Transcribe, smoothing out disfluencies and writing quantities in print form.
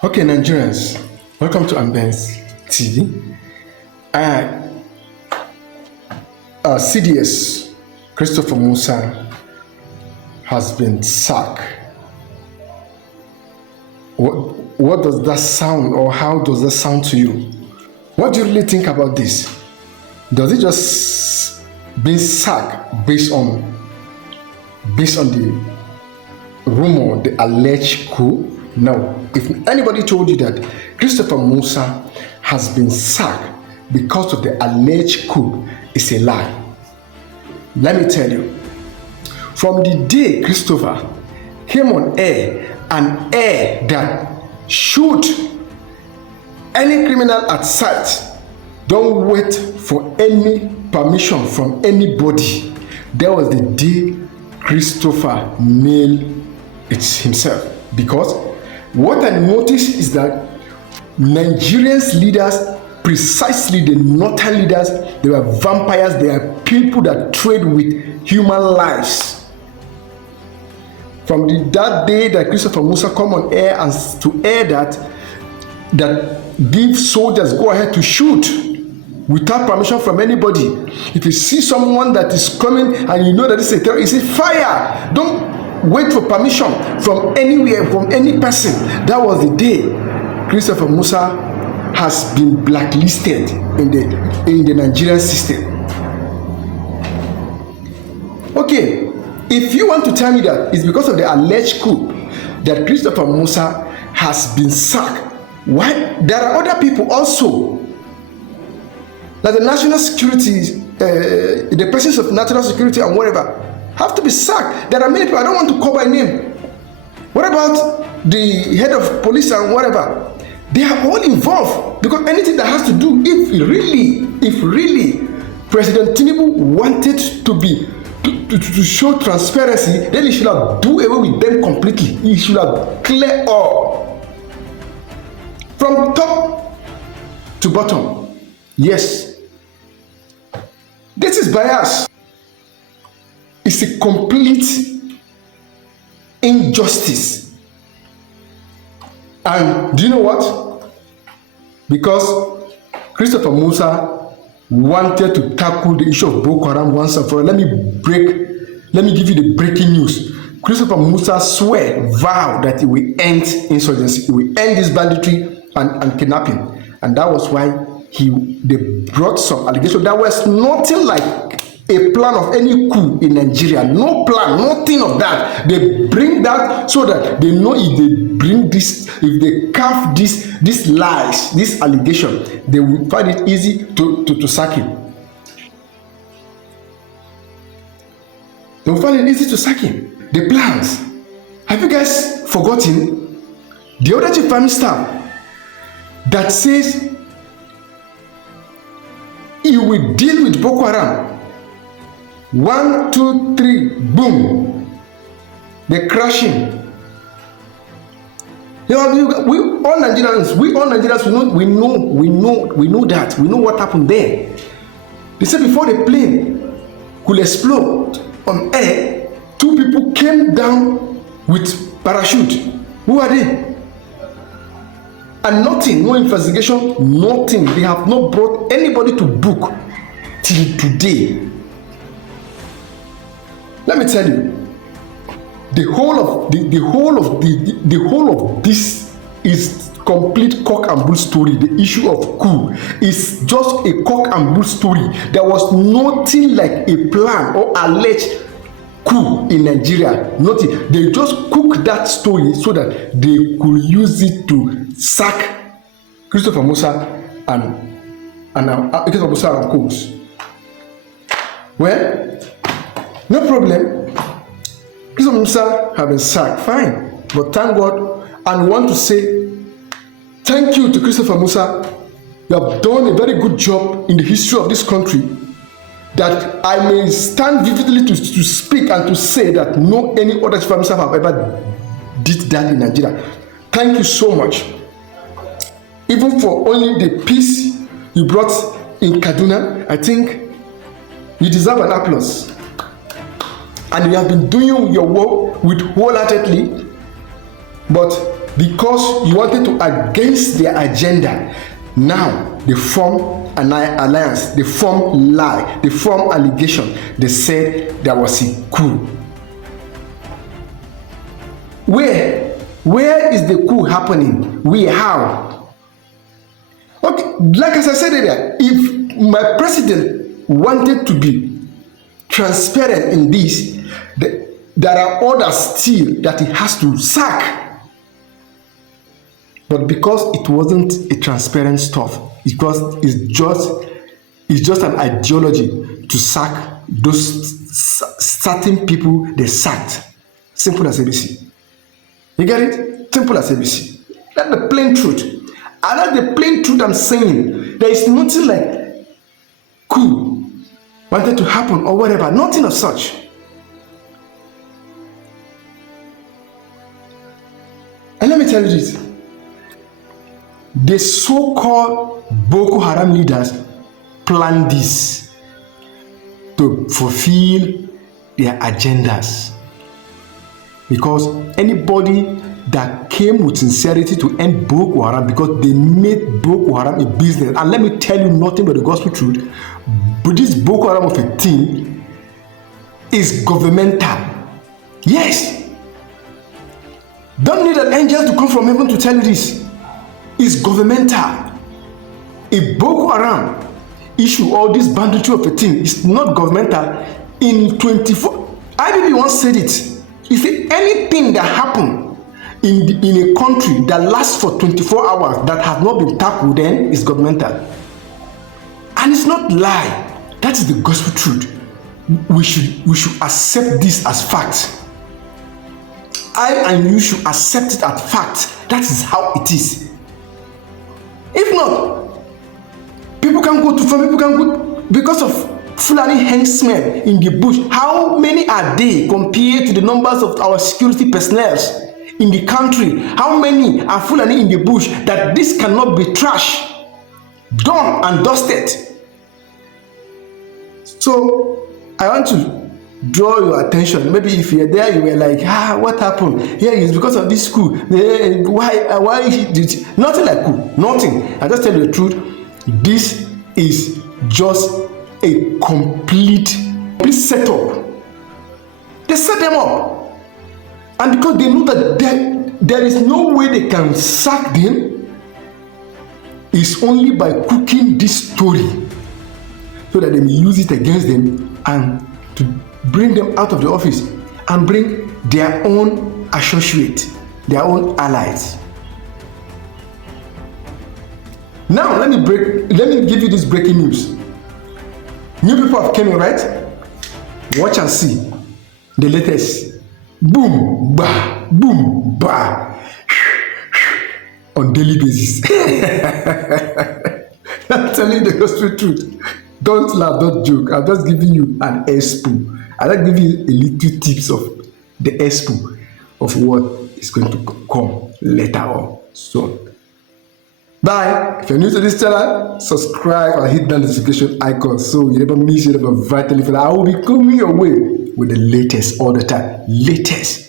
Okay, Nigerians, welcome to Andbenz TV. CDS Christopher Musa has been sacked. What does that sound, or how does that sound to you? What do you really think about this? Does it just being sacked based on the rumor, the alleged coup? No. If anybody told you that Christopher Musa has been sacked because of the alleged coup, it's a lie. Let me tell you, from the day Christopher came on air, an air that shoot any criminal at sight, don't wait for any permission from anybody. That was the day Christopher nailed it himself. Because what I noticed is that Nigerians leaders, precisely the northern leaders, they were vampires. They are people that trade with human lives. From that day that Christopher Musa come on air and to air that give soldiers go ahead to shoot without permission from anybody. If you see someone that is coming and you know that this is a terrorist, you say fire. Don't wait for permission from anywhere, from any person. That was the day Christopher Musa has been blacklisted in the Nigerian system. Okay, if you want to tell me that it's because of the alleged coup that Christopher Musa has been sacked, why? There are other people also, like the national security, the persons of national security and whatever, have to be sacked. There are many people, I don't want to call by name. What about the head of police and whatever? They are all involved, because anything that has to do, if really President Tinubu wanted to show transparency, then he should have do away with them completely. He should have cleared all from top to bottom. Yes, this is bias. It's a complete injustice. And do you know what? Because Christopher Musa wanted to tackle the issue of Boko Haram once and for all. Let me give you the breaking news. Christopher Musa vowed that he will end insurgency, he will end this banditry and kidnapping. And that was why they brought some allegations. There was nothing like a plan of any coup in Nigeria. No plan, nothing of that. They bring that so that they know if they bring this, if they carve these lies, this allegation, they will find it easy to sack him. They will find it easy to sack him. The plans. Have you guys forgotten the other chief army staff that says he will deal with Boko Haram? 1, 2, 3, boom, they're crashing. We all Nigerians, we know that. We know what happened there. They said before the plane could explode on air, 2 people came down with parachute. Who are they? And nothing, no investigation, nothing. They have not brought anybody to book till today. Let me tell you, the whole of this is complete cock and bull story. The issue of coup is just a cock and bull story. There was nothing like a plan or alleged coup in Nigeria. Nothing. They just cooked that story so that they could use it to sack Christopher Musa and Christopher Musa and Coons. Well, no problem. Christopher Musa have been sacked, fine. But thank God, and we want to say thank you to Christopher Musa. You have done a very good job in the history of this country, that I may stand vividly to speak and to say that no any other chief minister have ever did that in Nigeria. Thank you so much. Even for only the peace you brought in Kaduna, I think you deserve an applause. And you have been doing your work with wholeheartedly, but because you wanted to against their agenda, now they form an alliance, they form lie, they form allegation. They said there was a coup. Where is the coup happening? How? Okay, like as I said earlier, if my president wanted to be transparent in this, there are others still that he has to sack. But because it wasn't a transparent stuff, because it's just an ideology to sack those certain people they sacked. Simple as ABC. You get it? Simple as ABC. That's the plain truth. And that's the plain truth I'm saying. There is nothing like coup wanted to happen or whatever. Nothing of such. And let me tell you this. The so-called Boko Haram leaders planned this to fulfill their agendas. Because anybody that came with sincerity to end Boko Haram, because they made Boko Haram a business, and let me tell you nothing but the gospel truth, but this Boko Haram of a thing is governmental. Yes. Don't need an angel to come from heaven to tell you this. It's governmental. If Boko Haram issue all this banditry of a thing, it's not governmental. In 24, IBB once said it. He said anything that happened in a country that lasts for 24 hours that has not been tackled, then is governmental. And it's not lie. That is the gospel truth. We should accept this as fact. I and you should accept it as fact. That is how it is. If not, people can go to farm, people can go because of Fulani henchmen in the bush. How many are they compared to the numbers of our security personnel in the country? How many are Fulani in the bush that this cannot be trash, done and dusted? So I want to draw your attention. Maybe if you're there, you were like, what happened? Yeah, it's because of this coup. Why is it? Nothing like coup. Nothing. I just tell you the truth. This is just a complete setup. They set them up. And because they know that there is no way they can sack them, it's only by cooking this story so that they may use it against them and to bring them out of the office and bring their own associate, their own allies. Now let me give you this breaking news. New people have came in, right? Watch and see the latest. Boom, bah, on daily basis. I'm telling you the gospel truth. Don't laugh, don't joke. I'm just giving you an expo. I'll just give you a little tips of the expo of what is going to come later on. So, bye. If you're new to this channel, subscribe and hit that notification icon so you never miss it. I will be coming your way with the latest all the time. Latest.